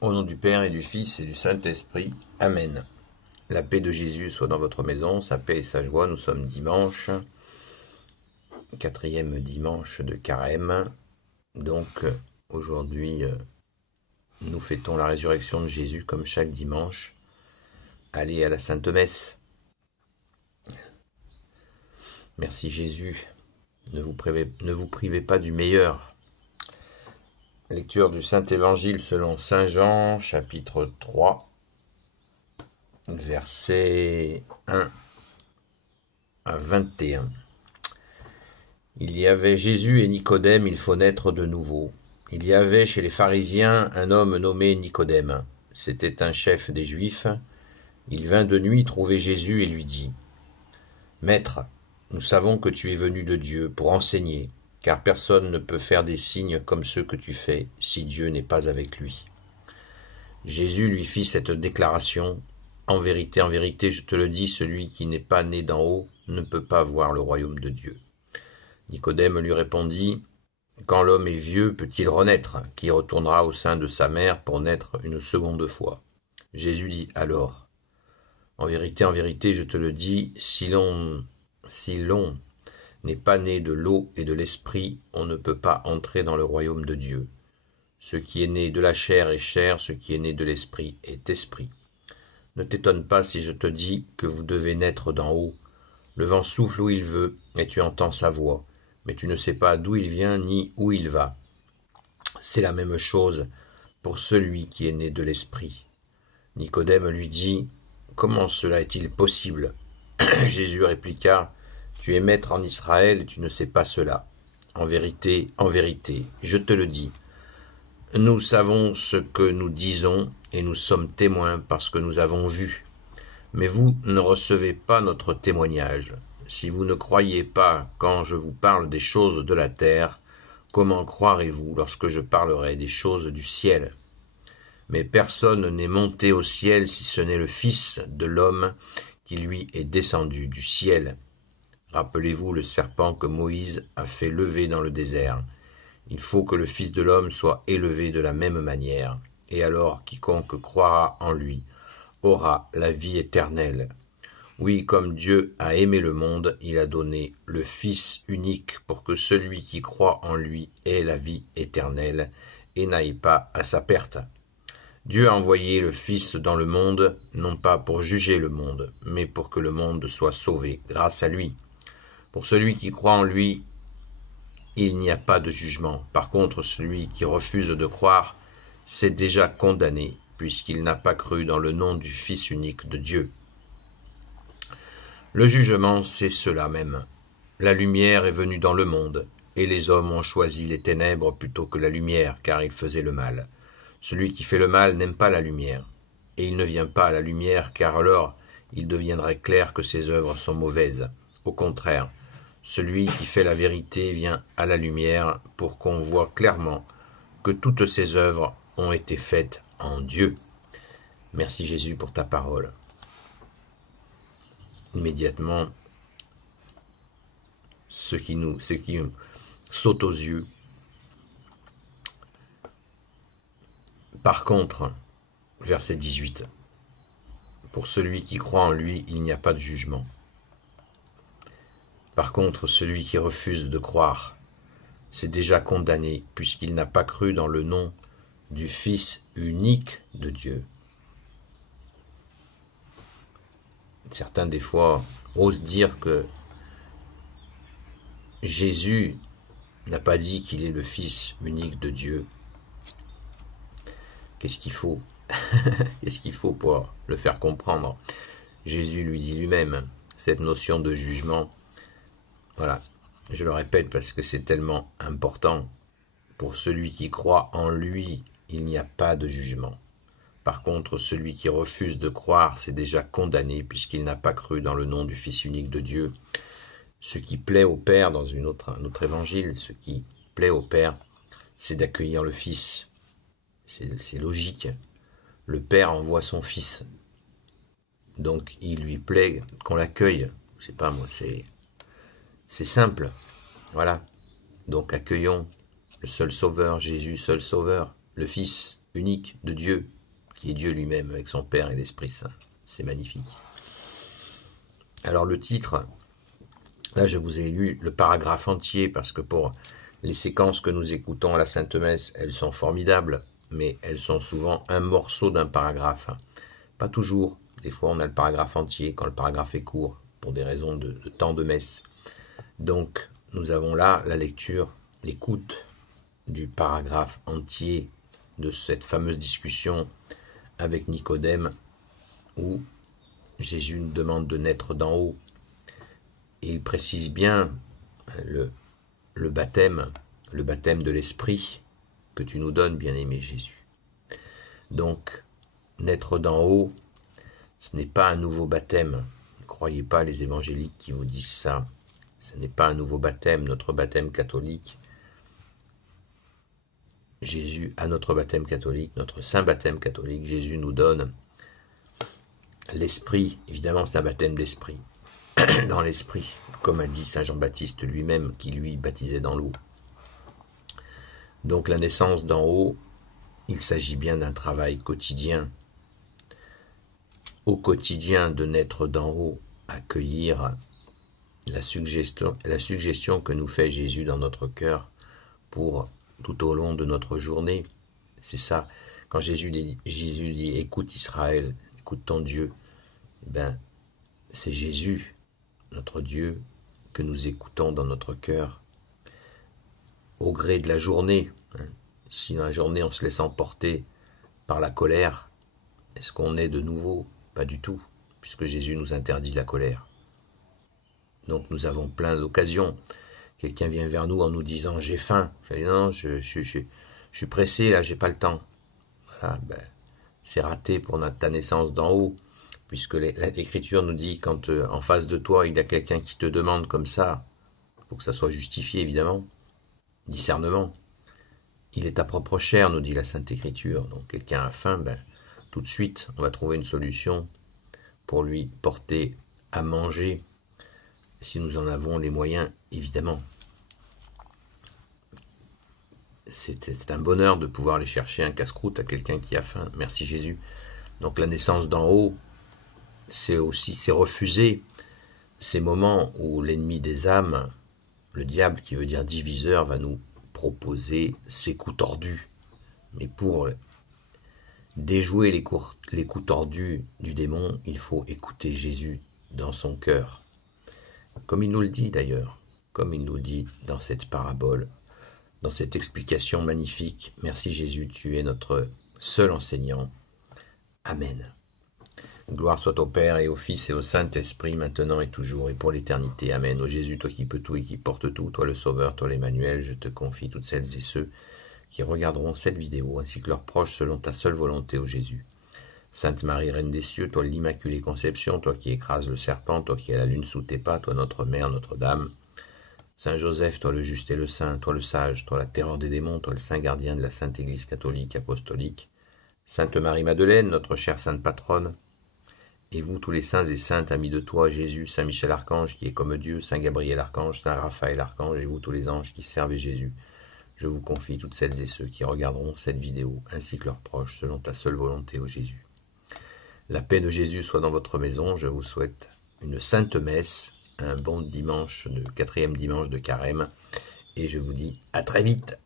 Au nom du Père et du Fils et du Saint-Esprit. Amen. La paix de Jésus soit dans votre maison, sa paix et sa joie. Nous sommes dimanche, 4e dimanche de Carême. Donc aujourd'hui, nous fêtons la résurrection de Jésus comme chaque dimanche. Allez à la Sainte Messe. Merci Jésus. Ne vous privez pas du meilleur. Lecture du Saint-Évangile selon Saint Jean, chapitre 3, versets 1 à 21. Il y avait Jésus et Nicodème, il faut naître de nouveau. Il y avait chez les pharisiens un homme nommé Nicodème. C'était un chef des Juifs. Il vint de nuit trouver Jésus et lui dit : « Maître, nous savons que tu es venu de Dieu pour enseigner, car personne ne peut faire des signes comme ceux que tu fais si Dieu n'est pas avec lui. » Jésus lui fit cette déclaration : « En vérité, je te le dis, celui qui n'est pas né d'en haut ne peut pas voir le royaume de Dieu. » Nicodème lui répondit : « Quand l'homme est vieux, peut-il renaître ? Qui retournera au sein de sa mère pour naître une seconde fois ? » Jésus dit alors : « En vérité, je te le dis, si l'on n'est pas né de l'eau et de l'esprit, on ne peut pas entrer dans le royaume de Dieu. Ce qui est né de la chair est chair, ce qui est né de l'esprit est esprit. Ne t'étonne pas si je te dis que vous devez naître d'en haut. Le vent souffle où il veut, et tu entends sa voix, mais tu ne sais pas d'où il vient ni où il va. C'est la même chose pour celui qui est né de l'esprit. » Nicodème lui dit : « Comment cela est-il possible ? » Jésus répliqua : « Tu es maître en Israël et tu ne sais pas cela. En vérité, je te le dis. Nous savons ce que nous disons et nous sommes témoins parce que nous avons vu. Mais vous ne recevez pas notre témoignage. Si vous ne croyez pas quand je vous parle des choses de la terre, comment croirez-vous lorsque je parlerai des choses du ciel ? Mais personne n'est monté au ciel si ce n'est le Fils de l'homme qui lui est descendu du ciel. Rappelez-vous le serpent que Moïse a fait lever dans le désert. Il faut que le Fils de l'homme soit élevé de la même manière, et alors quiconque croira en lui aura la vie éternelle. Oui, comme Dieu a aimé le monde, il a donné le Fils unique pour que celui qui croit en lui ait la vie éternelle et n'aille pas à sa perte. Dieu a envoyé le Fils dans le monde, non pas pour juger le monde, mais pour que le monde soit sauvé grâce à lui. Pour celui qui croit en lui, il n'y a pas de jugement. Par contre, celui qui refuse de croire, c'est déjà condamné, puisqu'il n'a pas cru dans le nom du Fils unique de Dieu. Le jugement, c'est cela même. La lumière est venue dans le monde, et les hommes ont choisi les ténèbres plutôt que la lumière, car ils faisaient le mal. Celui qui fait le mal n'aime pas la lumière, et il ne vient pas à la lumière, car alors il deviendrait clair que ses œuvres sont mauvaises. Au contraire, celui qui fait la vérité vient à la lumière pour qu'on voit clairement que toutes ses œuvres ont été faites en Dieu. Merci Jésus pour ta parole. Immédiatement, ce qui saute aux yeux. Par contre, verset 18, pour celui qui croit en lui, il n'y a pas de jugement. Par contre, celui qui refuse de croire, c'est déjà condamné, puisqu'il n'a pas cru dans le nom du Fils unique de Dieu. Certains, des fois, osent dire que Jésus n'a pas dit qu'il est le Fils unique de Dieu. Qu'est-ce qu'il faut ? Qu'est-ce qu'il faut pour le faire comprendre ? Jésus lui dit lui-même, cette notion de jugement, voilà, je le répète parce que c'est tellement important. Pour celui qui croit en lui, il n'y a pas de jugement. Par contre, celui qui refuse de croire, c'est déjà condamné puisqu'il n'a pas cru dans le nom du Fils unique de Dieu. Ce qui plaît au Père, dans un autre évangile, ce qui plaît au Père, c'est d'accueillir le Fils. C'est logique. Le Père envoie son Fils. Donc, il lui plaît qu'on l'accueille. Je sais pas moi, c'est simple. Voilà. Donc, accueillons le seul Sauveur, Jésus, seul Sauveur, le Fils. unique de Dieu, qui est Dieu lui-même, avec son Père et l'Esprit Saint. C'est magnifique. Alors le titre, là je vous ai lu le paragraphe entier, parce que pour les séquences que nous écoutons à la Sainte Messe, elles sont formidables, mais elles sont souvent un morceau d'un paragraphe. Pas toujours. Des fois, on a le paragraphe entier quand le paragraphe est court, pour des raisons de temps de messe. Donc, nous avons là la lecture, l'écoute du paragraphe entier de cette fameuse discussion avec Nicodème, où Jésus nous demande de naître d'en haut. Et il précise bien le baptême de l'Esprit que tu nous donnes, bien-aimé Jésus. Donc, naître d'en haut, ce n'est pas un nouveau baptême. Ne croyez pas les évangéliques qui vous disent ça. Ce n'est pas un nouveau baptême, notre baptême catholique. Jésus, à notre baptême catholique, notre saint baptême catholique, Jésus nous donne l'Esprit. Évidemment, c'est un baptême d'Esprit. Dans l'Esprit, comme a dit saint Jean-Baptiste lui-même, qui lui baptisait dans l'eau. Donc la naissance d'en haut, il s'agit bien d'un travail quotidien. Au quotidien de naître d'en haut, accueillir la suggestion que nous fait Jésus dans notre cœur pour tout au long de notre journée. C'est ça. Quand Jésus dit « Écoute Israël, écoute ton Dieu », ben, c'est Jésus, notre Dieu, que nous écoutons dans notre cœur au gré de la journée. Si dans la journée on se laisse emporter par la colère, est-ce qu'on est de nouveau? Pas du tout, puisque Jésus nous interdit la colère. Donc nous avons plein d'occasions. Quelqu'un vient vers nous en nous disant « j'ai faim ». Je dis « non, je suis pressé, là, j'ai pas le temps ». Voilà, ben, c'est raté pour ta naissance d'en haut, puisque l'Écriture nous dit quand en face de toi, il y a quelqu'un qui te demande comme ça, il faut que ça soit justifié, évidemment, discernement. Il est ta propre chair, nous dit la Sainte Écriture. Donc quelqu'un a faim, ben, tout de suite, on va trouver une solution pour lui porter à manger, si nous en avons les moyens, évidemment. C'est un bonheur de pouvoir aller chercher un casse-croûte à quelqu'un qui a faim. Merci Jésus. Donc la naissance d'en haut, c'est refuser ces moments où l'ennemi des âmes, le diable qui veut dire diviseur, va nous proposer ses coups tordus. Mais pour déjouer les coups tordus du démon, il faut écouter Jésus dans son cœur. Comme il nous le dit d'ailleurs, comme il nous dit dans cette parabole, dans cette explication magnifique. Merci Jésus, tu es notre seul enseignant. Amen. Gloire soit au Père et au Fils et au Saint-Esprit, maintenant et toujours et pour l'éternité. Amen. Ô Jésus, toi qui peux tout et qui portes tout, toi le Sauveur, toi l'Emmanuel, je te confie toutes celles et ceux qui regarderont cette vidéo, ainsi que leurs proches, selon ta seule volonté, ô Jésus. Sainte Marie, Reine des cieux, toi l'Immaculée Conception, toi qui écrases le serpent, toi qui as la lune sous tes pas, toi notre Mère, Notre-Dame. Saint Joseph, toi le juste et le saint, toi le sage, toi la terreur des démons, toi le saint gardien de la Sainte Église catholique apostolique. Sainte Marie-Madeleine, notre chère sainte patronne. Et vous, tous les saints et saintes amis de toi, Jésus, Saint Michel Archange, qui est comme Dieu, Saint Gabriel Archange, Saint Raphaël Archange, et vous, tous les anges qui servent Jésus. Je vous confie toutes celles et ceux qui regarderont cette vidéo, ainsi que leurs proches, selon ta seule volonté, ô Jésus. La paix de Jésus soit dans votre maison. Je vous souhaite une sainte messe, un bon dimanche, le 4e dimanche de Carême, et je vous dis à très vite.